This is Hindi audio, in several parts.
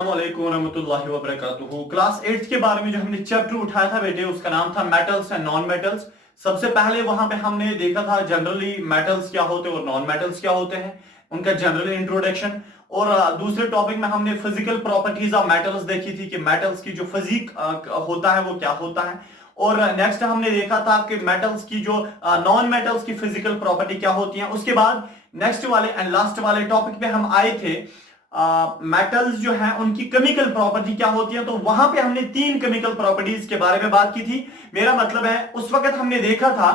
रहमतुल्लाहि व बरकातुहू। क्लास 8 के बारे में जो हमने चैप्टर उठाया था बेटे, उसका नाम था मेटल्स एंड नॉन मेटल्स। सबसे पहले वहां पे हमने देखा था जनरली मेटल्स क्या होते हैं और नॉन मेटल्स क्या होते हैं, उनका जनरल इंट्रोडक्शन। और दूसरे टॉपिक में हमने फिजिकल प्रॉपर्टीज ऑफ मेटल्स देखी थी कि मेटल्स की जो फिजिक होता है वो क्या होता है। और नेक्स्ट हमने देखा था कि मेटल्स की जो नॉन मेटल्स की फिजिकल प्रॉपर्टी क्या होती है। उसके बाद नेक्स्ट वाले एंड लास्ट वाले टॉपिक पे हम आए थे मेटल्स जो है उनकी केमिकल प्रॉपर्टी क्या होती है। तो वहां पे हमने तीन केमिकल प्रॉपर्टीज के बारे में बात की थी। मेरा मतलब है उस वक्त हमने देखा था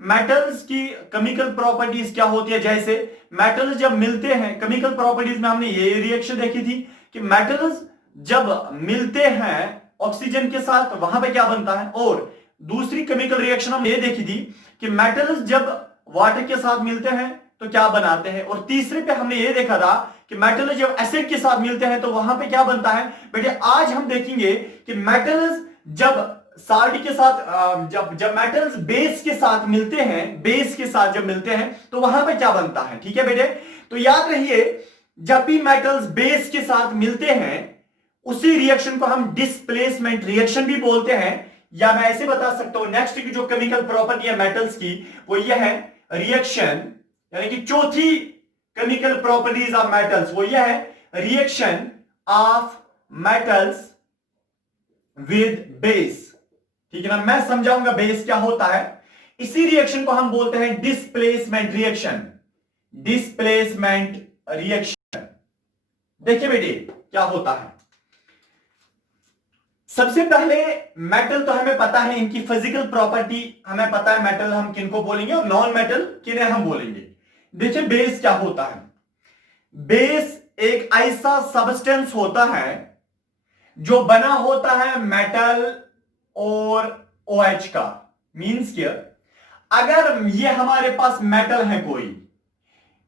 मेटल्स की केमिकल प्रॉपर्टीज क्या होती है। जैसे मेटल्स जब मिलते हैं, केमिकल प्रॉपर्टीज में हमने ये रिएक्शन देखी थी कि मेटल्स जब मिलते हैं ऑक्सीजन के साथ वहां पे क्या बनता है। और दूसरी केमिकल रिएक्शन हमने ये देखी थी कि मेटल्स जब वाटर के साथ मिलते हैं तो क्या बनाते हैं। और तीसरे पे हमने ये देखा था कि मेटल्स जब एसिड के साथ मिलते हैं तो वहां पे क्या बनता है। बेटे आज हम देखेंगे कि मेटल्स जब साल्ट के साथ जब जब मेटल्स बेस के साथ मिलते हैं, बेस के साथ जब मिलते हैं तो वहां पे क्या बनता है। ठीक है बेटे, तो याद रहिए जब भी मेटल्स बेस के साथ मिलते हैं उसी रिएक्शन को हम डिस्प्लेसमेंट रिएक्शन भी बोलते हैं। या मैं ऐसे बता सकता हूं नेक्स्ट की जो केमिकल प्रॉपर्टी है मेटल्स की वो यह है रिएक्शन, यानी कि चौथी केमिकल प्रॉपर्टीज ऑफ मेटल्स वो यह है reaction of metals with base. ठीक है ना, मैं समझाऊंगा बेस क्या होता है। इसी रिएक्शन को हम बोलते हैं डिस्प्लेसमेंट रिएक्शन। डिस्प्लेसमेंट रिएक्शन देखिए बेटे क्या होता है। सबसे पहले मेटल तो हमें पता है, इनकी फिजिकल प्रॉपर्टी हमें पता है, मेटल हम किनको बोलेंगे और नॉन मेटल किन्हें हम बोलेंगे। देखिए बेस क्या होता है। बेस एक ऐसा सब्सटेंस होता है जो बना होता है मेटल और OH का। मींस क्या, अगर ये हमारे पास मेटल है कोई,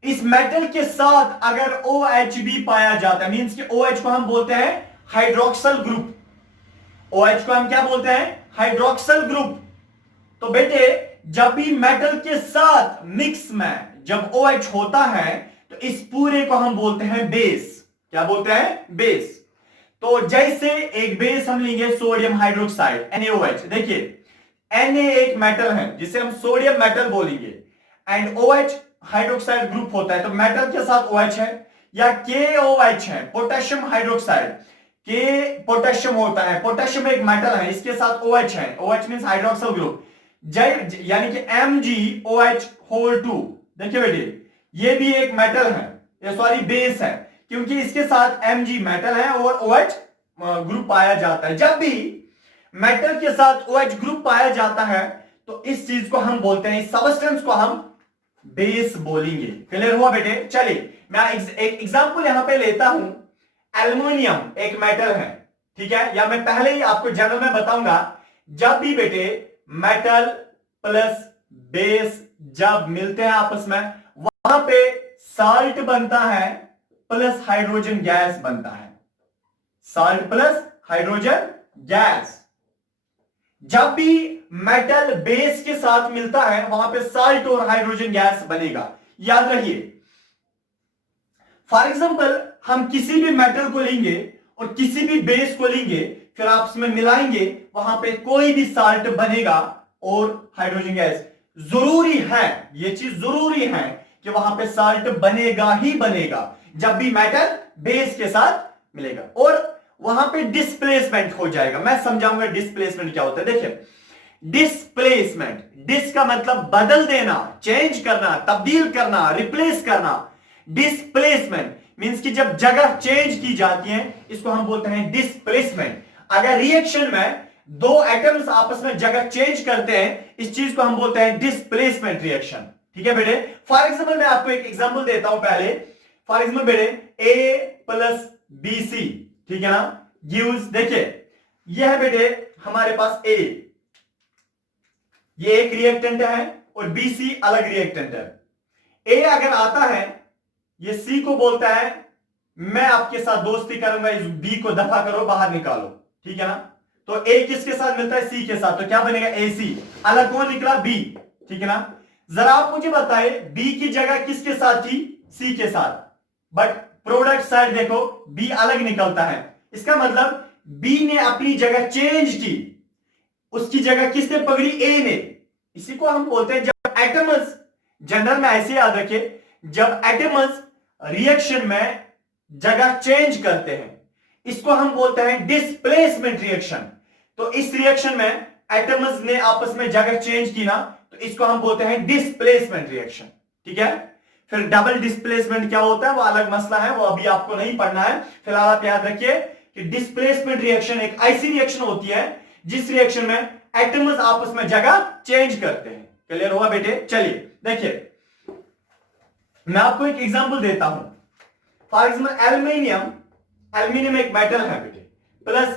इस मेटल के साथ अगर OH भी पाया जाता है, मींस कि OH को हम बोलते हैं हाइड्रोक्सल ग्रुप। OH को हम क्या बोलते हैं, हाइड्रोक्सल ग्रुप। तो बेटे जब भी मेटल के साथ मिक्स में जब OH होता है तो इस पूरे को हम बोलते हैं बेस। क्या बोलते हैं, बेस। तो जैसे एक बेस हम लेंगे सोडियम हाइड्रोक्साइड NaOH। देखिए Na एक मेटल है जिसे हम सोडियम मेटल बोलेंगे एंड OH हाइड्रोक्साइड ग्रुप होता है, तो मेटल के साथ OH है। या KOH है पोटेशियम हाइड्रोक्साइड, के पोटेशियम होता है, पोटेशियम एक मेटल है, इसके साथ OH है, OH मींस हाइड्रोक्सल ग्रुप। यानी कि MgOH2। देखिए बेटे ये भी एक मेटल है, ये सॉरी बेस है, क्योंकि इसके साथ Mg मेटल है और OH ग्रुप पाया जाता है। जब भी मेटल के साथ OH ग्रुप पाया जाता है तो इस चीज को हम बोलते हैं, इस सब्सटेंस को हम बेस बोलेंगे। क्लियर हुआ बेटे। चलिए मैं एक एग्जांपल यहां पे लेता हूं। एल्युमिनियम एक मेटल है, ठीक है, या मैं पहले ही आपको जनरल में बताऊंगा, जब भी बेटे मेटल प्लस बेस जब मिलते हैं आपस में वहां पे साल्ट बनता है प्लस हाइड्रोजन गैस बनता है। Salt plus hydrogen gas. जब भी मेटल बेस के साथ मिलता है वहां पे साल्ट और हाइड्रोजन गैस बनेगा, याद रखिए। फॉर एग्जांपल हम किसी भी मेटल को लेंगे और किसी भी बेस को लेंगे, फिर आपस में मिलाएंगे, वहां पे कोई भी साल्ट बनेगा और हाइड्रोजन गैस। जरूरी है, ये चीज जरूरी है कि वहां पे साल्ट बनेगा ही बनेगा जब भी मेटल बेस के साथ मिलेगा, और वहां पे डिस्प्लेसमेंट हो जाएगा। मैं समझाऊंगा डिस्प्लेसमेंट क्या होता है। देखिए डिस्प्लेसमेंट, डिस का मतलब बदल देना, चेंज करना, तब्दील करना, रिप्लेस करना। डिस्प्लेसमेंट मींस कि जब जगह चेंज की जाती है इसको हम बोलते हैं डिस्प्लेसमेंट। अगर रिएक्शन में दो एटम्स आपस में जगह चेंज करते हैं इस चीज को हम बोलते हैं डिस्प्लेसमेंट रिएक्शन। ठीक है बेटे। फॉर एग्जांपल मैं आपको एक एग्जांपल देता हूं पहले। फॉर एग्जांपल बेटे A प्लस BC, ठीक है ना, गिव्स, देखिए यह है बेटे हमारे पास A, ये एक रिएक्टेंट है और BC अलग रिएक्टेंट है। A अगर आता है ये C को बोलता है मैं आपके साथ दोस्ती करूंगा, इस B को दफा करो, बाहर निकालो, ठीक है ना। तो A किसके साथ मिलता है, C के साथ, तो क्या बनेगा AC। अलग कौन निकला, B, ठीक है ना। जरा आप मुझे बताए B की जगह किसके साथ थी, C के साथ, बट प्रोडक्ट साइड देखो B अलग निकलता है, इसका मतलब बी ने अपनी जगह चेंज की, उसकी जगह किसने पकड़ी, ए ने। इसी को हम बोलते हैं, जब एटम्स, जनरल में ऐसे याद रखिए, जब एटम्स रिएक्शन में जगह चेंज करते हैं, इसको हम बोलते हैं डिस्प्लेसमेंट रिएक्शन। तो इस रिएक्शन में एटम्स ने आपस में जगह चेंज की ना, तो इसको हम बोलते हैं डिस्प्लेसमेंट रिएक्शन। ठीक है, फिर डबल डिस्प्लेसमेंट क्या होता है वो अलग मसला है, वो अभी आपको नहीं पढ़ना है। फिलहाल आप याद रखिए कि डिस्प्लेसमेंट रिएक्शन एक ऐसी रिएक्शन होती है जिस रिएक्शन में एटम्स आपस में जगह चेंज करते हैं। क्लियर हुआ बेटे? चलिए देखिए, मैं आपको एक एग्जांपल देता हूं। फॉर एग्जांपल एल्यूमिनियम, एल्यूमिनियम एक मेटल है बेटे, प्लस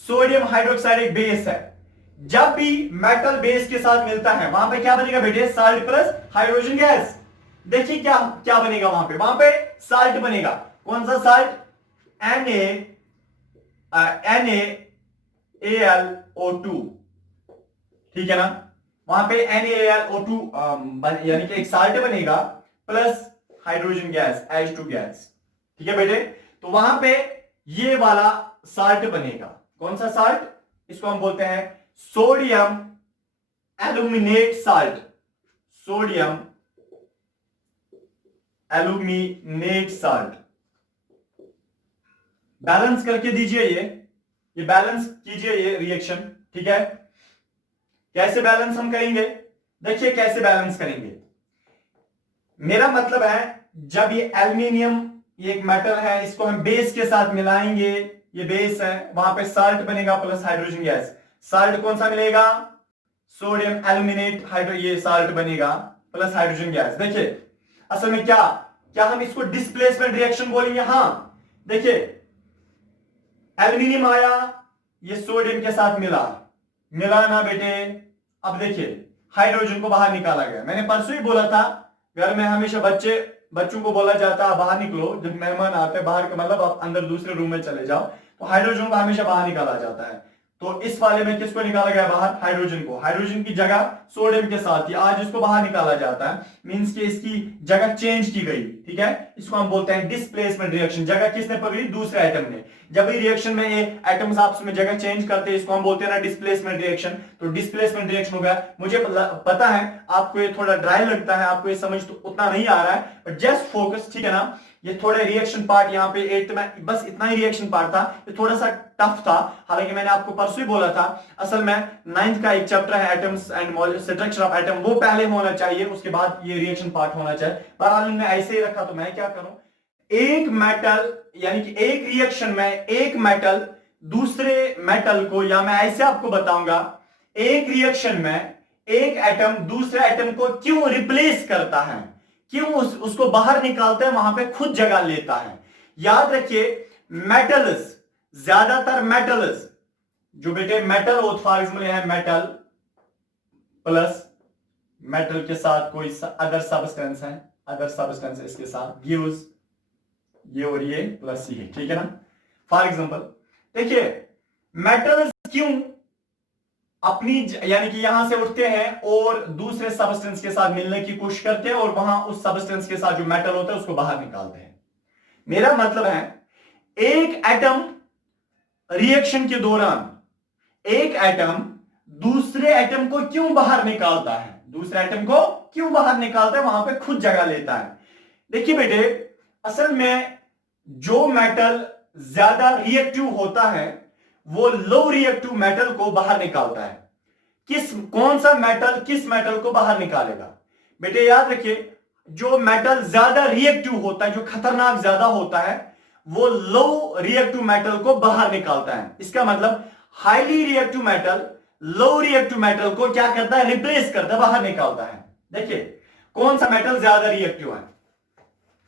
सोडियम हाइड्रोक्साइड एक बेस है। जब भी मेटल बेस के साथ मिलता है वहां पे क्या बनेगा बेटे, साल्ट प्लस हाइड्रोजन गैस। देखिए क्या क्या बनेगा वहां पे साल्ट बनेगा। कौन सा साल्ट? NaAlO2। ठीक है ना, वहां पे NaAlO2 यानी कि एक साल्ट बनेगा plus hydrogen gas H2 gas. ठीक है बेटे, तो वहां पे ये वाला साल्ट बनेगा। कौन सा साल्ट? इसको हम बोलते हैं sodium aluminate salt. Sodium aluminate salt. Balance करके दीजिए, ये बैलेंस कीजिए ये रिएक्शन। ठीक है, कैसे बैलेंस हम करेंगे? देखिए कैसे बैलेंस करेंगे। मेरा मतलब है, जब ये एल्यूमिनियम, ये एक मेटल है, इसको हम बेस के साथ मिलाएंगे, ये बेस है, वहां पे साल्ट बनेगा प्लस हाइड्रोजन गैस। साल्ट कौन सा मिलेगा? सोडियम एल्यूमिनेट ये साल्ट बनेगा प्लस हाइड्रोजन गैस। देखिए असल में क्या क्या हम इसको डिस्प्लेसमेंट रिएक्शन बोलेंगे? हाँ, देखिए एल्यूमिनियम आया, ये सोडियम के साथ मिला ना बेटे। अब देखिए हाइड्रोजन को बाहर निकाला गया। मैंने परसों ही बोला था, घर में हमेशा बच्चों को बोला जाता है बाहर निकलो, जब मेहमान आते हैं बाहर का मतलब आप अंदर दूसरे रूम में चले जाओ, तो हाइड्रोजन को हमेशा बाहर निकाला जाता है। तो इस वाले में किसको निकाला गया बाहर? हाइड्रोजन को। हाइड्रोजन की जगह सोडियम के साथ थी, आज इसको बाहर निकाला जाता है, मींस कि इसकी जगह चेंज की गई। ठीक है, इसको हम बोलते हैं डिस्प्लेसमेंट रिएक्शन। जगह किसने पकड़ी? दूसरे एटम ने। जब ये रिएक्शन में ये एटम्स आपस में जगह चेंज करते हैं, इसको हम बोलते हैं ना डिस्प्लेसमेंट रिएक्शन। तो डिस्प्लेसमेंट रिएक्शन हो गया। मुझे पता है आपको ये थोड़ा ड्राई लगता है, आपको ये समझ तो उतना नहीं आ रहा है, बट जस्ट फोकस। ठीक है ना, ये थोड़ा रिएक्शन पार्ट यहाँ पे 8th में बस इतना ही रिएक्शन पार्ट था, ये थोड़ा सा टफ था। हालांकि मैंने आपको परसों ही बोला था, असल में 9th का एक चैप्टर है atoms and structure of atom, वो पहले होना चाहिए, उसके बाद ये रिएक्शन पार्ट होना चाहिए। बहरहाल मैं ऐसे ही रखा, तो मैं क्या करूं, एक मेटल यानी कि एक रिएक्शन में एक मेटल दूसरे मेटल को, या मैं ऐसे आपको बताऊंगा, एक रिएक्शन में एक एटम दूसरे एटम को क्यों रिप्लेस करता है, क्यों उसको बाहर निकालता है, वहां पे खुद जगह लेता है। याद रखिए मेटल्स, ज्यादातर मेटल्स जो बेटे मेटल हो, फॉर एग्जाम्पल है मेटल प्लस मेटल के साथ कोई अदर सब्सटेंस है, अदर सब्सटेंस इसके साथ गिव्स ये और ये प्लस ये। ठीक है ना, फॉर एग्जाम्पल देखिए मेटल्स क्यों अपनी यानी कि यहां से उठते हैं और दूसरे सब्सटेंस के साथ मिलने की कोशिश करते हैं, और वहां उस सब्सटेंस के साथ जो मेटल होता है उसको बाहर निकालते हैं। मेरा मतलब है एक एटम रिएक्शन के दौरान एक एटम दूसरे एटम को क्यों बाहर निकालता है, दूसरे एटम को क्यों बाहर निकालता है, वहां पे खुद जगह लेता है। देखिए बेटे असल में जो मेटल ज्यादा रिएक्टिव होता है वो लो रिएक्टिव मेटल को बाहर निकालता है। कौन सा मेटल किस मेटल को बाहर निकालेगा? बेटे याद रखिए जो मेटल ज्यादा रिएक्टिव होता है, जो खतरनाक ज्यादा होता है, वो लो रिएक्टिव मेटल को बाहर निकालता है। इसका मतलब highly reactive metal low reactive metal को क्या करता है? रिप्लेस करता है, बाहर निकालता है। देखिए कौन सा मेटल ज्यादा रिएक्टिव है,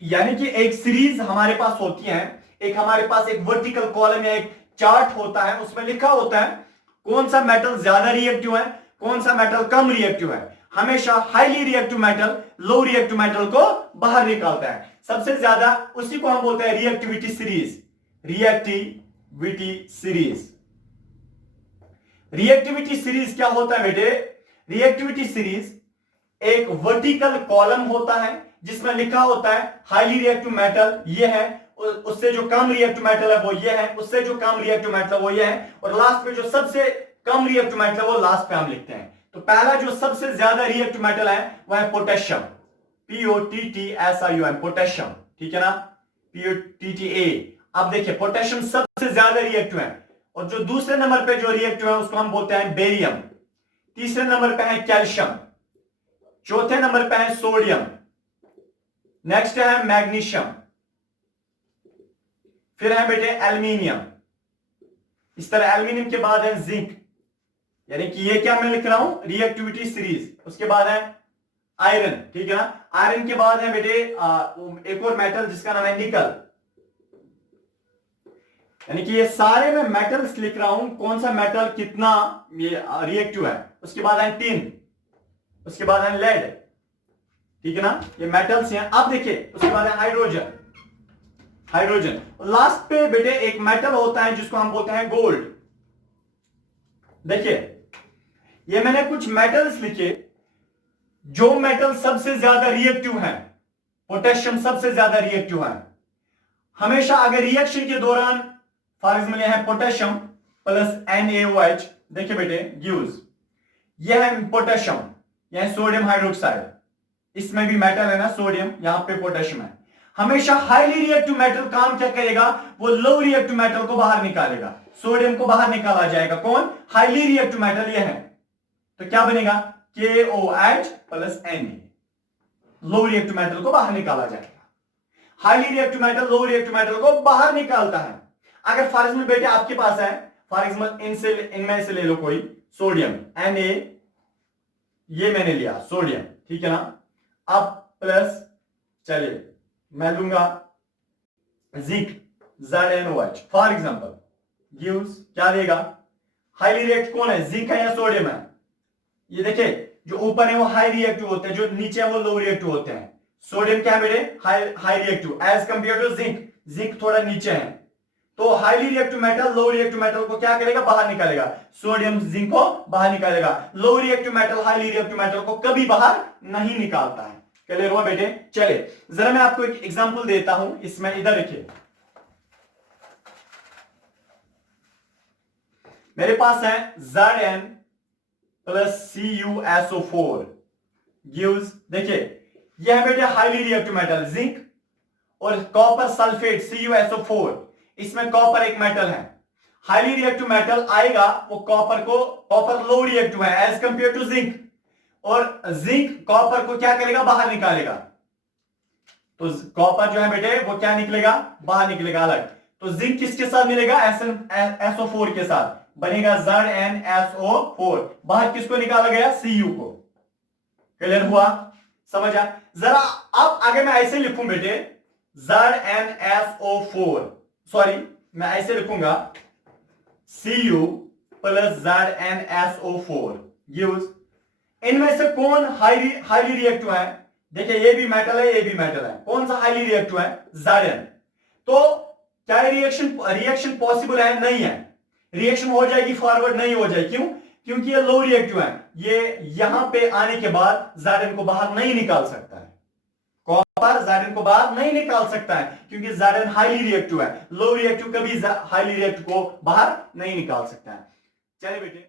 यानी कि एक सीरीज हमारे पास होती है, एक हमारे पास एक वर्टिकल कॉलम या एक चार्ट होता है, उसमें लिखा होता है कौन सा मेटल ज्यादा रिएक्टिव है, कौन सा मेटल कम रिएक्टिव है। हमेशा highly reactive metal low reactive metal को बाहर निकालता है सबसे ज्यादा, उसी को हम बोलते हैं reactivity series. Reactivity series, reactivity series क्या होता है बेटे? रिएक्टिविटी सीरीज एक वर्टिकल कॉलम होता है जिसमें लिखा होता है हाईली रिएक्टिव मेटल ये है, उससे जो कम रिएक्टिव मेटल है वो ये है, उससे जो कम रिएक्टिव मेटल है वो ये है, और लास्ट में जो सबसे कम रिएक्टिव मेटल है वो लास्ट पे हम लिखते हैं। तो पहला जो सबसे ज्यादा रिएक्टिव मेटल है वो है पोटेशियम, POTTSIUM, पोटेशियम, ठीक है ना, POTTA। अब देखिए पोटेशियम सबसे ज्यादा रिएक्टिव है, और जो दूसरे नंबर पे जो रिएक्टिव है उसको हम बोलते हैं बेरियम, तीसरे नंबर पे है कैल्शियम, चौथे नंबर पे है सोडियम, नेक्स्ट है मैग्नीशियम, फिर है बेटे एल्यूमिनियम। इस तरह एल्यूमिनियम के बाद है जिंक, यानी कि ये क्या मैं लिख रहा हूं रिएक्टिविटी सीरीज। उसके बाद है आयरन, ठीक है ना, आयरन के बाद है बेटे एक और मेटल जिसका नाम है निकल। यानी कि ये सारे मैं मेटल्स लिख रहा हूं, कौन सा मेटल कितना ये रिएक्टिव है। उसके बाद है टिन, उसके बाद है लेड, ठीक है ना, ये मेटल्स हैं। अब देखिए उसके बाद है हाइड्रोजन, हाइड्रोजन। लास्ट पे बेटे एक मेटल होता है जिसको हम बोलते हैं गोल्ड। देखिए ये मैंने कुछ मेटल्स लिखे, जो मेटल सबसे ज्यादा रिएक्टिव है, पोटेशियम सबसे ज्यादा रिएक्टिव है। हमेशा अगर रिएक्शन के दौरान फॉर एग्जाम्पल यह है पोटेशियम प्लस NaOH, देखिए बेटे गिव्स, यह है पोटेशियम, यह है सोडियम हाइड्रोक्साइड, इसमें भी मेटल है ना सोडियम, यहां पे पोटेशियम है। हमेशा हाईली रिएक्टिव मेटल काम क्या करेगा, वो लो रिएक्टिव मेटल को बाहर निकालेगा, सोडियम को बाहर निकाला जाएगा। कौन? हाईली रिएक्टिव मेटल ये है, तो क्या बनेगा KOH प्लस Na, लो रिएक्टिव मेटल को बाहर निकाला जाएगा। Highly reactive metal low reactive metal को बाहर निकालता है। अगर फॉर एग्जाम्पल बेटे आपके पास है, फॉर एग्जाम्पल इनमें से ले लो कोई सोडियम Na, ये मैंने लिया सोडियम, ठीक है ना, अब प्लस चलिए मैं लूंगा zinc ZnOH for example, gives क्या देगा, हाईली रिएक्टिव कौन है, जिंक है या सोडियम है। ये देखिए जो ऊपर है वो हाई रिएक्टिव होते हैं, जो नीचे है वो लो रिएक्टिव होते हैं। सोडियम क्या है बेटे, high reactive as compare to zinc, zinc थोड़ा नीचे है। तो highly reactive metal low reactive metal को क्या करेगा, बाहर निकालेगा, सोडियम जिंक को बाहर निकालेगा। Low reactive metal highly reactive metal को कभी बाहर नहीं निकालता है। क्लियर हुआ बेटे? चले जरा मैं आपको एक एग्जांपल देता हूं, इसमें इधर देखिए मेरे पास है Zn प्लस CuSO4 गिव्स, देखिए यह है बेटे हाईली रिएक्टिव मेटल जिंक, और कॉपर सल्फेट CuSO4, इसमें कॉपर एक मेटल है। हाईली रिएक्टिव मेटल आएगा वो कॉपर लो रिएक्टिव है एज कंपेयर टू जिंक, और जिंक कॉपर को क्या करेगा, बाहर निकालेगा। तो कॉपर जो है बेटे वो क्या निकलेगा, बाहर निकलेगा अलग। तो जिंक किसके साथ मिलेगा, SO4 के साथ, बनेगा ZnSO4। बाहर किसको निकाला गया, Cu को। क्लियर हुआ, समझा? जरा अब आगे मैं ऐसे लिखूं बेटे ZnSO4, सॉरी मैं ऐसे लिखूंगा Cu प्लस ZnSO4 गिव्स, इनमें से कौन हाईली रिएक्टिव है। देखिए ये भी मेटल है, ये भी मेटल है, कौन सा हाईली रिएक्टिव है, Zn। तो क्या रिएक्शन पॉसिबल है, नहीं है, रिएक्शन हो जाएगी फॉरवर्ड नहीं हो जाएगी। क्यों? क्योंकि ये लो रिएक्टिव है, ये यहां पे आने के बाद Zn को बाहर नहीं निकाल सकता है, कॉपर Zn को बाहर नहीं निकाल सकता है, क्योंकि Zn हाईली रिएक्टिव है। लो रिएक्टिव कभी हाईली रिएक्टिव को बाहर नहीं निकाल सकता है। चलिए बेटे